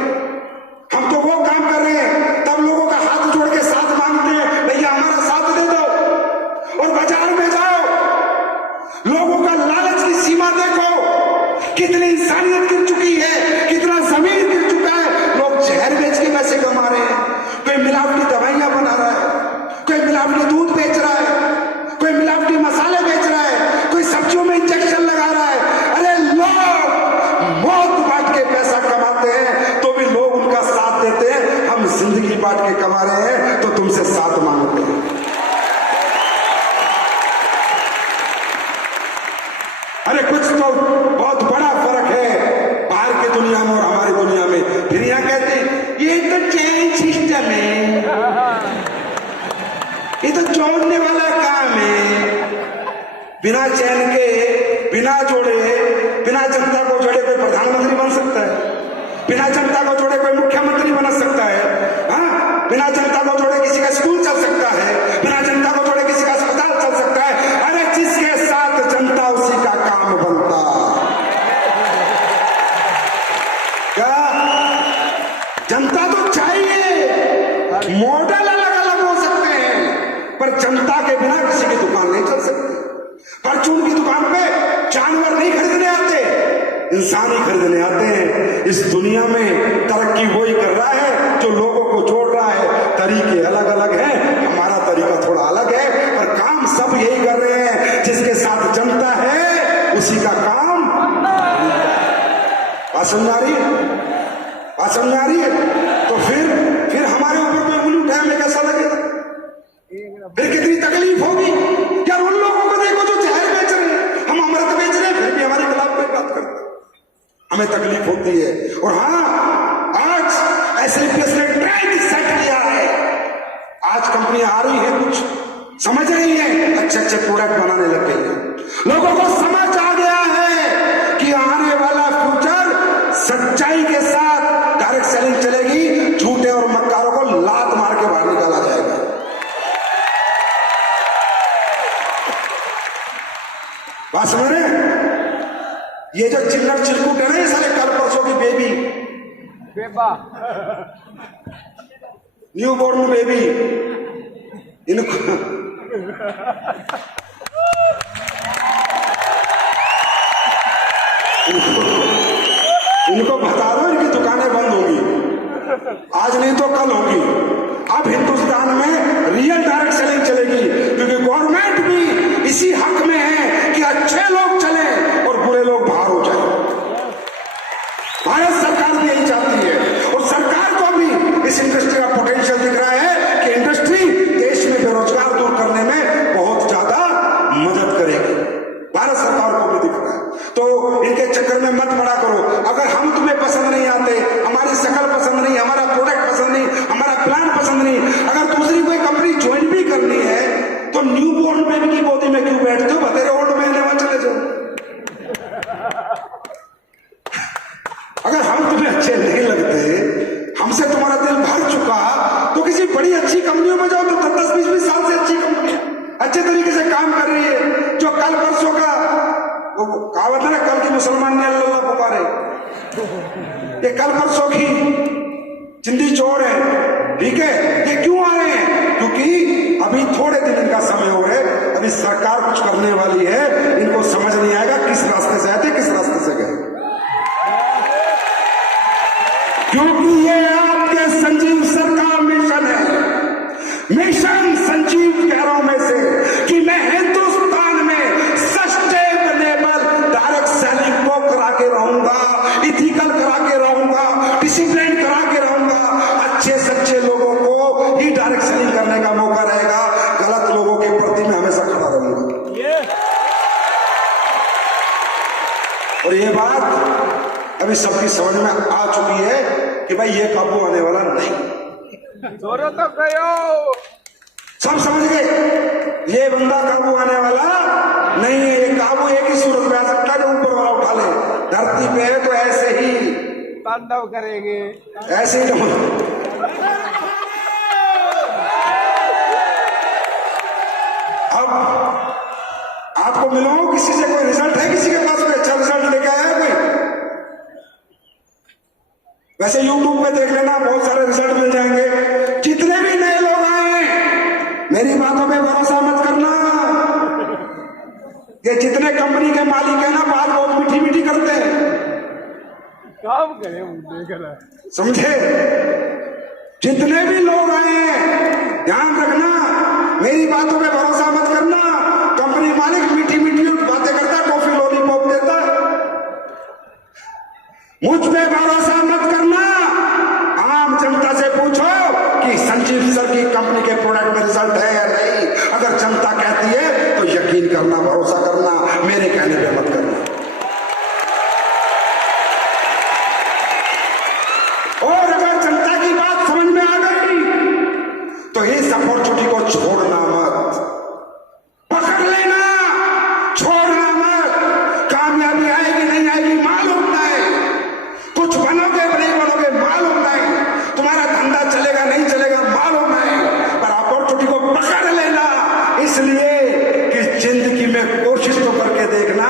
हम तो वो काम कर रहे हैं, तब लोगों का हाथ जोड़ के साथ मांगते हैं, भैया हमारा साथ दे दो। और बाजार में जाओ, लोगों का लालच की सीमा देखो, कितनी इंसानियत गिर चुकी है, कितना जमीन गिर चुका है। लोग जहर बेच के पैसे कमा रहे हैं, कोई मिलावटी दवाइयां बना रहा है, कोई मिलावटी दूध बेच रहा है, कोई मिलावटी मसाले बेच रहा है, कोई सब्जियों में इंजेक्शन लगा रहा है। अरे लोग मौत बांट के पैसा कमाते हैं तो भी लोग उनका साथ देते हैं। हम जिंदगी बांट के कमा रहे हैं तो तुमसे साथ मांगते हैं। अरे कुछ तो बहुत बड़ा फर्क है बाहर की दुनिया में और हमारी दुनिया में। फिर यहाँ कहते हैं ये तो चेन सिस्टम है, ये तो जोड़ने वाला काम है। बिना चैन के, बिना जोड़े, बिना जनता को जोड़े कोई प्रधानमंत्री बन सकता है, बिना जनता को जोड़े कोई मुख्यमंत्री बन सकता है, हाँ? बिना जनता को जोड़े किसी का स्कूल चल सकता है, बिना जनता को जोड़े किसी का अस्पताल चल सकता है। अरे जिसके साथ जनता उसी का काम बनता। क्या जनता तो चाहिए, मॉडल अलग अलग हो सकते हैं पर जनता के बिना किसी की दुकान नहीं चल सकती। परचून की दुकान पे जानवर नहीं खरीदने आते, इंसान ही खरीदने आते हैं। इस दुनिया में तरक्की वही कर रहा है जो लोगों को जोड़ रहा है। तरीके अलग अलग हैं, हमारा तरीका थोड़ा अलग है पर काम सब यही कर रहे हैं। जिसके साथ जनता है उसी का काम। बात समझ आ रही है? बात समझ आ रही है? तो फिर हमारे ऊपर कोई उंगली उठाए हमें कैसा लगेगा? फिर कितनी तकलीफ होगी यार। उन लोगों को देखो जो जहर बेच रहे हैं, हम अमृत बेच रहे हैं, फिर भी हमारे खिलाफ कोई बात करते हैं, हमें तकलीफ होती है। और हाँ, आज एसएलपीएस ने ट्रेंड सेट किया है। आज कंपनियां आ रही है, कुछ समझ रही है, अच्छे अच्छे प्रोडक्ट बनाने लग गई है। लोगों को समझ आ गया है कि आने वाला फ्यूचर सच्चाई के साथ डायरेक्ट सेलिंग चलेगी, झूठे और मक्कारों को लात मार के बाहर निकाला जाएगा। बात समझ रहे हैं? ये जो चिल्लर चिल्कुट है ना, ये साले कल परसों की बेबी, न्यू बॉर्न बेबी, इनको बता दो इनकी दुकानें बंद होगी, आज नहीं तो कल होगी। अब हिंदुस्तान में रियल डायरेक्ट सेलिंग चलेगी क्योंकि गवर्नमेंट भी इसी हक में है कि अच्छे लोग चले और बुरे लोग बाहर हो जाए। भारत सरकार भी यही चाहती है और सरकार को भी इस इंडस्ट्री का पोटेंशियल दिख रहा है कि इंडस्ट्री देश में बेरोजगार दूर करने में बहुत ज्यादा मदद करेगी। भारत सरकार को भी दिख रहा है। तो इनके चक्कर में मत पड़ा करो। अगर हम तुम्हें पसंद नहीं आते, हमारी शक्ल पसंद नहीं, हमारा प्रोडक्ट पसंद नहीं, हमारा प्लान पसंद नहीं, अगर दूसरी कोई कंपनी ज्वाइन भी करनी है तो न्यू बॉर्न बेबी की गोदी में क्यों बैठते हो? बतेरे ओल्ड मैन वहां चले जाओ। अगर हम तुम्हें अच्छे नहीं लगते, हमसे तुम्हारा दिल भर चुका, तो किसी बड़ी अच्छी कंपनियों में जाओ तो 10-20 साल से अच्छी कंपनी अच्छे तरीके से काम कर रही है। जो कल परसों का वो कहावत है ना, कल की मुसलमान ने अल्लाह पुकारे, ये कल परसों की चिंदी चोर है, ठीक है? ये क्यों आ रहे हैं? क्योंकि अभी थोड़े दिन इनका समय हो रहे, अभी सरकार कुछ करने वाली है, इनको समझ नहीं आएगा किस रास्ते से आए थे, किस रास्ते से गए। क्योंकि ये आपके संजीव सर का मिशन है। सबकी समझ में आ चुकी है कि भाई ये काबू आने वाला नहीं। सब समझ गए ये बंदा काबू आने वाला नहीं है। ये काबू एक ही सूरत में आ सकता है, जो ऊपर वाला उठा ले। धरती पे है तो ऐसे ही तांडव करेंगे, ऐसे ही अब आपको मिलाओ किसी से, कोई रिजल्ट है किसी के पास में अच्छा रिजल्ट लेके आया है कोई? वैसे YouTube पे देख लेना, बहुत सारे रिजल्ट मिल जाएंगे। जितने भी नए लोग आए मेरी बातों पे भरोसा मत करना। ये जितने कंपनी के मालिक है ना, बात बहुत मीठी मीठी करते हैं, काम करे समझे? जितने भी लोग आए ध्यान रखना, मेरी बातों पे भरोसा मत करना। कंपनी मालिक मीठी मीठी बातें करता है, टॉफी लॉलीपॉप देता है। मुझ पे भरोसा मत करना। आम जनता से पूछो कि संजीव सर की कंपनी के प्रोडक्ट में रिजल्ट है या नहीं। अगर जनता कहती है तो यकीन करना, भरोसा करना, मेरे कहने पे मत करना। और अगर जनता की बात समझ में आ गई तो इस अपॉर्चुनिटी को छोड़ना मत, पकड़ लेना, छोड़ना मत। कामयाबी आएगी नहीं आएगी मालूम नहीं, कुछ बनोगे नहीं बनोगे मालूम नहीं, तुम्हारा धंधा चलेगा नहीं चलेगा मालूम नहीं, पर अपॉर्चुनिटी को पकड़ लेना। इसलिए कि जिंदगी में कोशिश तो करके देखना,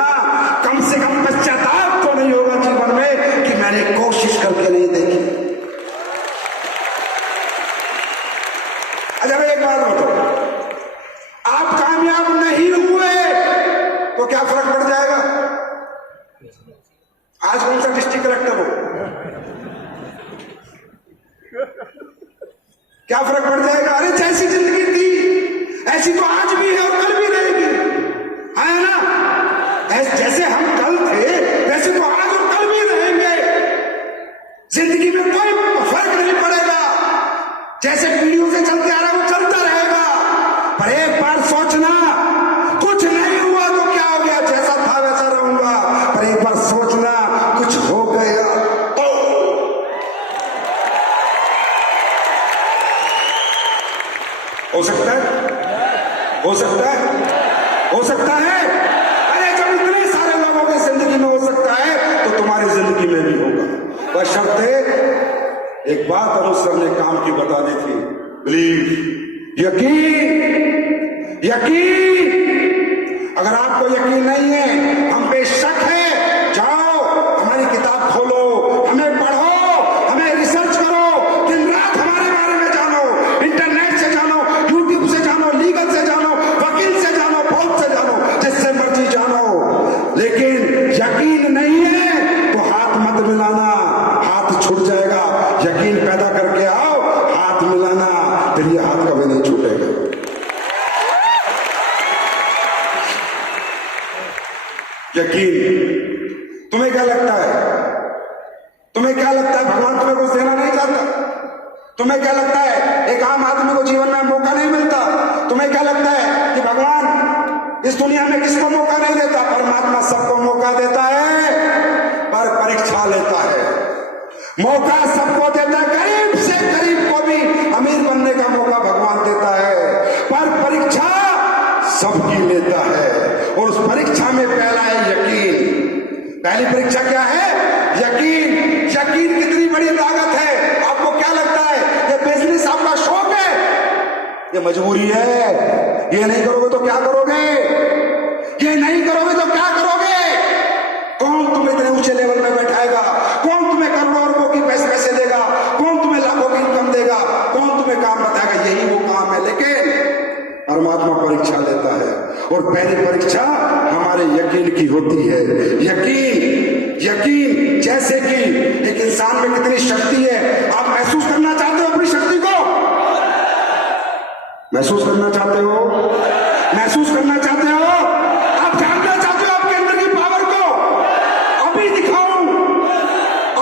कम से कम पश्चाताप तो नहीं होगा जीवन में कि मैंने कोशिश करके नहीं देखी। अच्छा भाई एक बात बताओ, आप कामयाब नहीं हुए तो क्या फर्क पड़ जाएगा? आज कौन सा डिस्ट्रिक्ट कलेक्टर हो, क्या फर्क पड़ जाएगा? अरे जैसी जिंदगी थी ऐसी तो आज भी है और कल भी रहेगी, है ना? जैसे हम कल थे वैसे तो आज और कल भी रहेंगे। जिंदगी में कोई फर्क नहीं पड़ेगा। जैसे पीढ़ियों से चलते आ रहा है वो चलता रहेगा। पर एक बार सोचना, कुछ नहीं हुआ तो क्या हो गया, जैसा था वैसा रहूंगा। पर एक बार सोचना, कुछ हो गया तो हो सकता है, हो सकता है, हो सकता है। अरे जब इतने सारे लोगों की जिंदगी में हो सकता है तो तुम्हारी जिंदगी में भी होगा। बशर्ते एक बात अनुसर ने काम की बता दी थी, बिलीव, यकीन, यकीन। अगर आपको यकीन नहीं है, हम पे शक है, जाओ हमारी किताब खोलो, हमें पढ़ो, हमें रिसर्च करो, दिन रात हमारे बारे में जानो, इंटरनेट से जानो, यूट्यूब से जानो, लीगल से जानो, वकील से जानो, बहुत से जानो, जिससे मर्जी जानो। लेकिन यकीन नहीं है तो हाथ मत मिलाना, हाथ छूट जाएगा। यकीन पैदा करके आओ, हाथ मिलाना, फिर ये हाथ कभी नहीं छूटेगा। यकीन। तुम्हें क्या लगता है, तुम्हें क्या लगता है भगवान तुम्हें कुछ देना नहीं चाहता? तुम्हें क्या लगता है एक आम आदमी को जीवन में मौका नहीं मिलता? तुम्हें क्या लगता है कि भगवान इस दुनिया में किसको मौका नहीं देता? परमात्मा सबको मौका देता है, पर परीक्षा लेता है। मौका सबको देता है, गरीब से गरीब को भी अमीर बनने का मौका भगवान देता है, पर परीक्षा सबकी लेता है। और उस परीक्षा में पहला है यकीन। पहली परीक्षा क्या है? यकीन। यकीन कितनी बड़ी ताकत है। आपको क्या लगता है ये बिजनेस आपका शौक है? ये मजबूरी है। ये नहीं करोगे तो क्या करोगे? ये नहीं करोगे तो क्या करोगे? कौन तुम्हें इतने ऊंचे लेवल में बैठाएगा? कौन तुम्हें करोड़ों अरबों की पैसे देगा? कौन तुम्हें लाखों की इनकम देगा? कौन तुम्हें काम बताएगा? यही वो काम है। लेकिन परमात्मा परीक्षा लेता है, और पहली परीक्षा हमारे यकीन की होती है। यकीन, यकीन। जैसे कि एक इंसान में कितनी शक्ति है, आप महसूस करना चाहते हो अपनी शक्ति को? महसूस करना चाहते हो? महसूस करना चाहते हो? आप जानना चाहते हो आपके अंदर की पावर को? अभी दिखाऊं,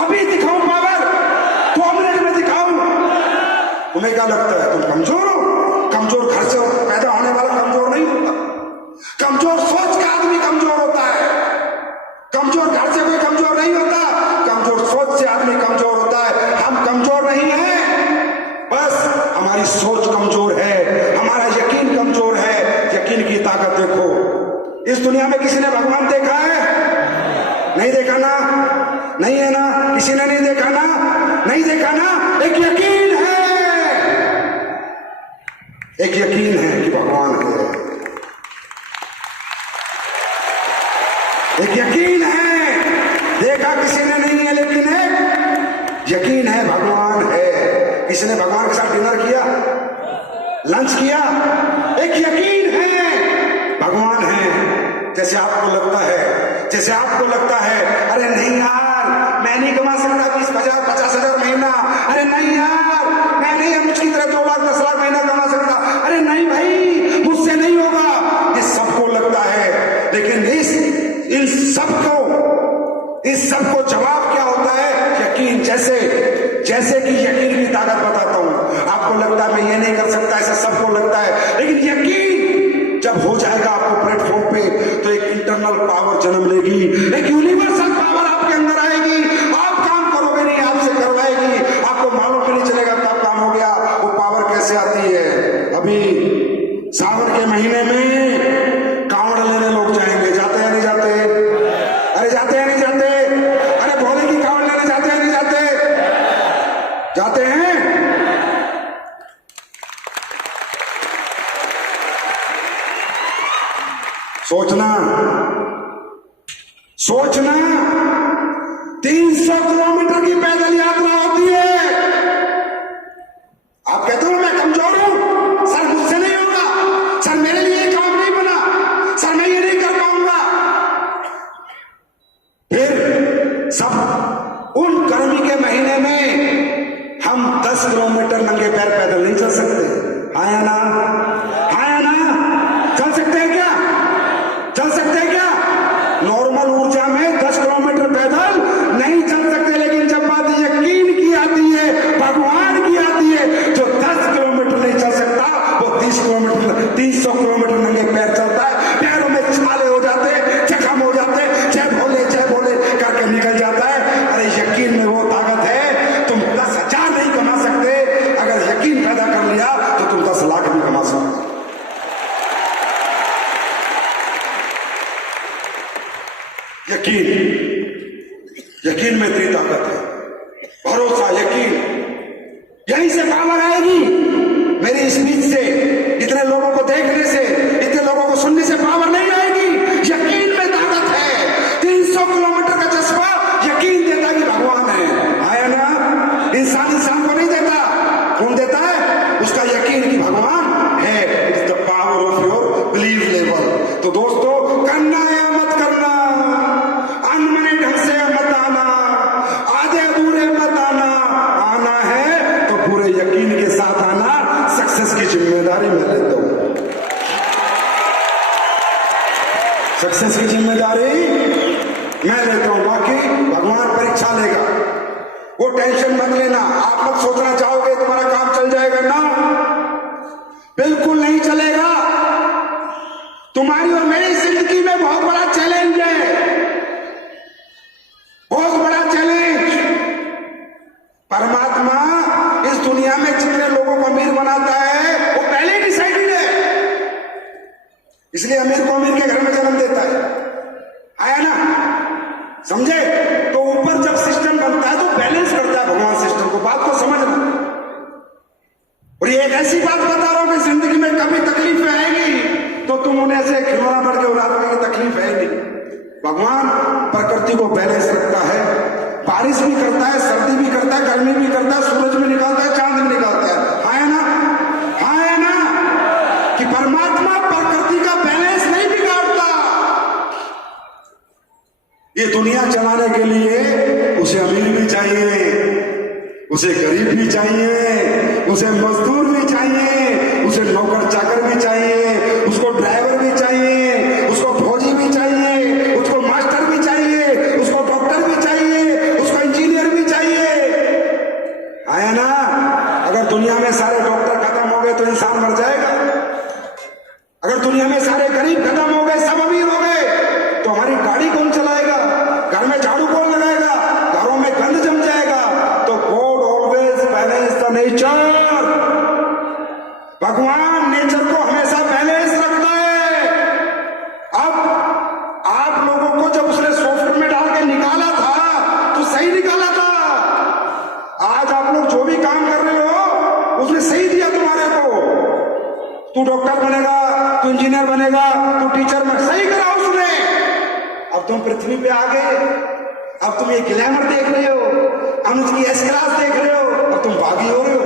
अभी दिखाऊं पावर, 2 मिनट में दिखाऊं। तुम्हें क्या लगता है तुम कमजोर हो? कमजोर घर से पैदा होने वाला कमजोर नहीं होता। कमजोर सोच का आदमी कमजोर होता है। कमजोर घर से कोई कमजोर नहीं होता, कमजोर सोच कमजोर है, हमारा यकीन कमजोर है। यकीन की ताकत देखो। इस दुनिया में किसी ने भगवान देखा है? नहीं देखा ना? नहीं है ना? किसी ने नहीं देखा ना? नहीं देखा ना? एक यकीन है, एक यकीन है कि भगवान है, एक यकीन है। देखा किसी ने नहीं है, लेकिन एक यकीन है भगवान है। किसी ने भगवान के साथ डिनर किया, लंच किया? एक यकीन है भगवान है। जैसे आपको लगता है, जैसे आपको लगता है अरे नहीं यार मैं नहीं कमा सकता 20,000-50,000 महीना, अरे नहीं यार मैं नहीं मुझकी तरह 2 लाख 10 लाख महीना कमा सकता, अरे नहीं भाई मुझसे नहीं होगा, ये सबको लगता है। लेकिन इन सबको जवाब क्या होता है? यकीन। जैसे कि यकीन की ताकत बताता हूं। आपको लगता है मैं ये नहीं कर सकता, ऐसा सबको लगता है, लेकिन यकीन जब हो जाएगा आपको प्लेटफॉर्म पे, तो एक इंटरनल पावर जन्म लेगी, एक यूनिवर्सल पावर आपके अंदर आएगी। आप काम करोगे नहीं, आपसे करवाएगी, आपको मालूम भी नहीं चलेगा कब काम हो गया। वो पावर कैसे आती है? अभी सावन के महीने में कांवड़ लेने लोग जाएंगे, जाते हैं नहीं जाते? अरे जाते हैं नहीं जाते? अरे भोले की कांवड़ लेने जाते हैं नहीं जाते? जाते हैं। सोचना 300 किलोमीटर की पैदल यात्रा होती है। आप कहते हो मैं कमजोर हूं, सर मुझसे नहीं होगा, सर मेरे लिए काम नहीं बना, सर मैं ये नहीं कर पाऊंगा। फिर सब उन गर्मी के महीने में हम 10 किलोमीटर नंगे पैर पैदल नहीं चल सकते। आया ना? आया ना? चल सकते हैं क्या? चल सकते हैं क्या? नॉर्मल ऊर्जा में 10 किलोमीटर पैदल नहीं चल सकते, लेकिन जब बात यकीन की आती है, भगवान की आती है, जो 10 किलोमीटर नहीं चल सकता वो 300 किलोमीटर नंगे पैर चलता है। पैरों में छाले हो जाते हैं, जख्म हो जाते हैं, जय भोले करके निकल जाता है। अरे यकीन में वो ताकत है, तुम 10,000 नहीं कमा सकते, अगर यकीन पैदा कर लिया तो तुम 10 लाख भी कमा सकते। यकीन में इतनी ताकत है, भरोसा, यकीन, यहीं से पावर आएगी। मेरी स्पीच से, इतने लोगों को देखने से, इतने लोगों को सुनने से पावर नहीं आएगी। यकीन में ताकत है। 300 किलोमीटर का जज्बा यकीन देता कि भगवान है। आया ना? इंसान को नहीं देता, कौन देता है? उसका यकीन कि भगवान है। It's the power of your believe level. तो दोस्तों, करना है या मत करना, अनमने ढंग से मत आना, आधे अधूरे मत आना, आना है तो पूरे यकीन के साथ आना। सक्सेस की जिम्मेदारी मैं लेता हूं, सक्सेस की जिम्मेदारी मैं लेता हूं, बाकी भगवान परीक्षा लेगा। वो टेंशन मत लेना। आप मत सोचना चाहोगे तुम्हारा काम चल जाएगा ना, बिल्कुल नहीं चलेगा। तुम्हारी और मेरी जिंदगी में बहुत बड़ा चैलेंज है, बहुत बड़ा चैलेंज। परमात्मा इस दुनिया में जितने लोगों को अमीर बनाता है वो पहले ही डिसाइडेड है, इसलिए अमीर को अमीर के घर में जन्म देता है। आया ना? समझे? तो ऊपर जब सिस्टम बनता है तो बैलेंस करता है भगवान सिस्टम को। बात को समझना। और ये एक ऐसी बात बता रहा हूं कि जिंदगी में कभी तकलीफें आएंगी तो तुम उन्हें ऐसे खिलौना बढ़ के उड़ा दोगे, तकलीफ है नहीं। भगवान प्रकृति को बैलेंस रखता है, बारिश भी करता है, सर्दी भी करता है, गर्मी भी करता है, सूरज भी निकालता है, चांद भी निकालता है। हाँ है ना? हाँ है ना? कि परमात्मा प्रकृति का बैलेंस नहीं बिगाड़ता। ये दुनिया चलाने के लिए उसे अमीर भी चाहिए, उसे गरीब भी चाहिए, उसे मजदूर भी चाहिए, उसे नौकर चाकर भी चाहिए, उसको ड्राइवर भी चाहिए, उसको फौजी भी चाहिए, उसको मास्टर भी चाहिए, उसको डॉक्टर भी चाहिए, उसको इंजीनियर भी चाहिए। आया ना? अगर दुनिया में सारे डॉक्टर खत्म हो गए तो इंसान मर जाएगा। अगर दुनिया में सारे गरीब खत्म हो गए, सब अमीर हो गए, तो हमारी गाड़ी कौन चलाएगा? घर में झाड़ू कौन लगाएगा? घरों में गंद जम जाएगा। तो God always balance the nature. भगवान नेचर को हमेशा बैलेंस रखता है। अब आप लोगों को जब उसने सॉफ्ट में डाल के निकाला था तो सही निकाला था। आज आप लोग जो भी काम कर रहे हो उसने सही दिया तुम्हारे को। तू डॉक्टर बनेगा, तू इंजीनियर बनेगा, तू टीचर बन, सही करा उसने। अब तुम पृथ्वी पे आ गए, अब तुम ये ग्लैमर देख रहे हो, अनुज की एस क्लास देख रहे हो, अब तुम बागी हो रहे हो।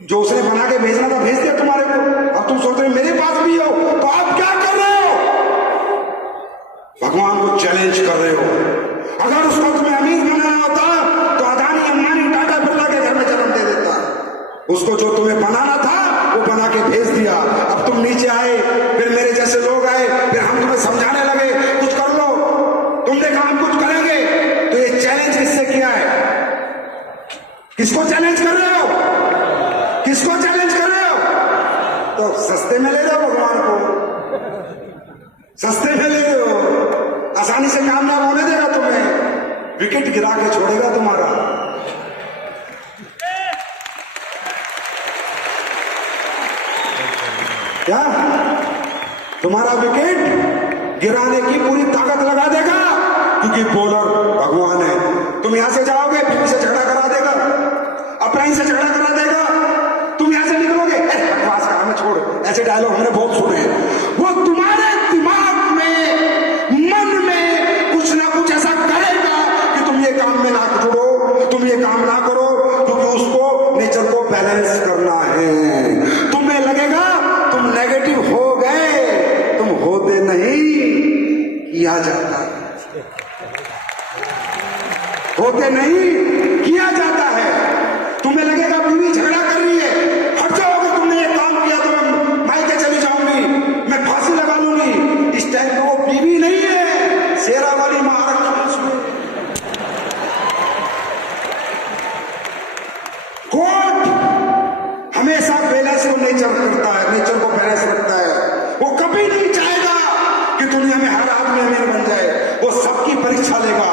जो उसने बना के भेजना था भेज दिया तुम्हारे को, अब तुम सोच रहे हो मेरे पास भी हो, तो आप क्या कर रहे हो? भगवान को चैलेंज कर रहे हो। अगर उस वक्त में अमीर बनाना होता तो अदानी, अंबानी, टाटा, बिरला के घर में जन्म दे देता। उसको जो तुम्हें बनाना था वो बना के भेज दिया। अब तुम नीचे आए, फिर मेरे जैसे लोग आए, फिर हम तुम्हें समझाने लगे कुछ कर लो। तुमने कहा हम कुछ करेंगे, तो ये चैलेंज किससे किया है? किसको चैलेंज कर रहे हो? किसको चैलेंज कर रहे हो? तो सस्ते में ले रहे हो भगवान को, सस्ते में ले रहे हो। आसानी से कामयाब होने देगा तुम्हें, विकेट गिरा के छोड़ेगा तुम्हारा। क्या तुम्हारा विकेट गिराने की पूरी ताकत लगा देगा, क्योंकि बॉलर भगवान है। तुम यहां से जाओगे, बीवी से झगड़ा करा देगा, अपराइन से झगड़ा करा देगा, तुम यहां से निकलोगे, बकवास का हमें छोड़, ऐसे डायलॉग हमने बहुत सुने हैं। वो तुम्हारे दिमाग में, मन में कुछ ना कुछ ऐसा करेगा कि तुम ये काम में ना जुड़ो, तुम ये काम ना करो, क्योंकि उसको नेचर को बैलेंस करना है। तुम्हें लगेगा तुम नेगेटिव हो गए, तुम होते नहीं, किया जाता है। होते नहीं, किया जाता है। तुम्हें लगेगा बीवी झगड़ा कर रही है, हट जाओगे, तुमने ये काम किया तो मैं मायके चली जाऊंगी, मैं फांसी लगा लूंगी। इस टाइम पे वो बीवी नहीं है, शेरा वाली मां रखी है उसमें। कोर्ट हमेशा बैलेंस को नेचर करता है, नेचर को बैलेंस रखता है। वो कभी नहीं चाहेगा कि दुनिया में हर आदमी अमीर बन जाए, वो सबकी परीक्षा लेगा।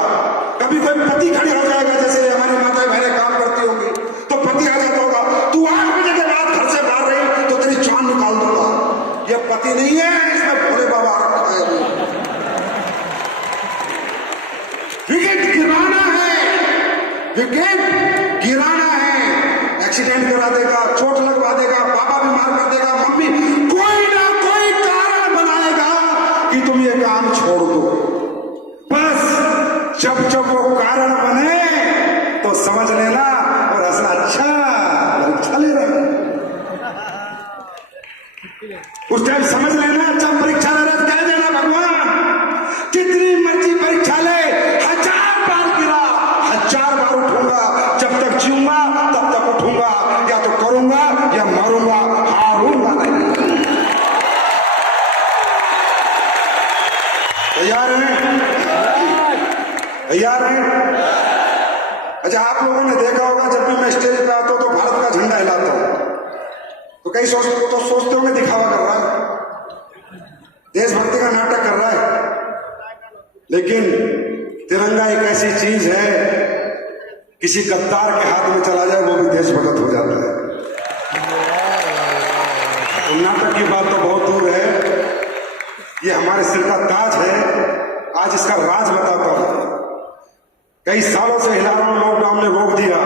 कभी कोई पति खड़ी हो जाएगा, जैसे हमारी माताएं बहनें काम करती होंगी, तो पति आ जाता होगा, तू 8 बजे के बाद घर से बाहर रही तो तेरी जान निकाल दूंगा। ये पति नहीं है, इसमें भोले बाबा रखा है। विकेट गिराना है, विकेट गिराना है। एक्सीडेंट करा देगा, चोट लगवा देगा, पापा बीमार कर देगा, मम्मी, कोई ना कोई कारण बनाएगा कि तुम ये काम छोड़ दो। बस जब जब वो कारण बने तो समझ लेना और हंसना, अच्छा परीक्षा ले रहे हैं। उस टाइम समझ लेना, जब परीक्षा ले रहे कह देना भगवान जितनी मर्जी परीक्षा ले, 1000 बार गिरा, 1000 बार उठूंगा, जब तक जीऊंगा तब तक उठूंगा, या तो करूंगा या मरूंगा, हारूंगा नहीं। तैयार हैं? तैयार हैं? अच्छा, आप लोगों ने देखा होगा जब भी मैं स्टेज पे आता हूं तो भारत का झंडा हिलाता हूं, तो कई सोचते होंगे दिखावा कर रहा है, देशभक्ति का नाटक कर रहा है। लेकिन तिरंगा एक ऐसी चीज है, किसी गद्दार के हाथ में चला जाए वो भी देशभक्त हो जाता है। नाटक की बात तो बहुत दूर है, ये हमारे सिर का ताज है। आज इसका राज बताता हूं। कई सालों से हिला रहा हूं, लॉकडाउन ने रोक दिया।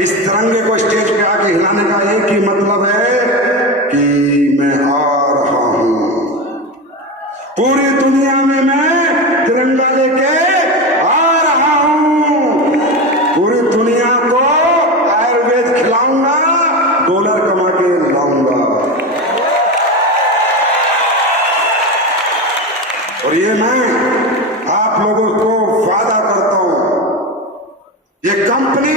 इस तिरंगे को स्टेज पे आके हिलाने का एक ही मतलब है कि मैं आ रहा हूं। पूरी दुनिया में मैं तिरंगा लेके आ रहा हूं। पूरी दुनिया को आयुर्वेद खिलाऊंगा, डॉलर कमा के लाऊंगा। और ये मैं आप लोगों को वादा करता हूं, ये कंपनी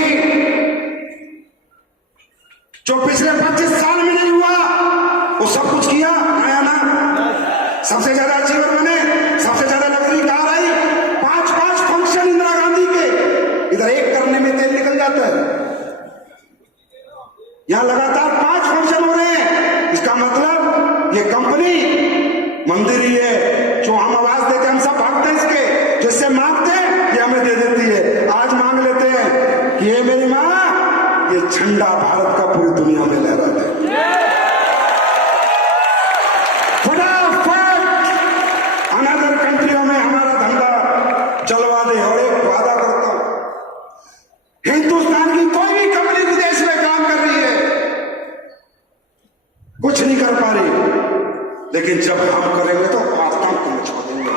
जो पिछले 25 साल में नहीं हुआ वो सब कुछ किया, आया ना? सबसे ज्यादा अचीवर बने, सबसे ज्यादा लग्जरी कार आई, 5-5 फंक्शन इंदिरा गांधी के, इधर एक करने में तेल निकल जाता है। यहां लगातार 5 फंक्शन हो रहे हैं। इसका मतलब ये कंपनी मंदिर ही है। जो हम आवाज देते हैं, हम सब भागते हैं इसके, जिससे मांगते हैं ये हमें दे देती है। आज मांग लेते हैं कि ये मेरी मां, ये झंडा भारत का पूरी दुनिया में लहरा दे। लेकिन जब हम करेंगे तो आप काम करना छोड़ देंगे।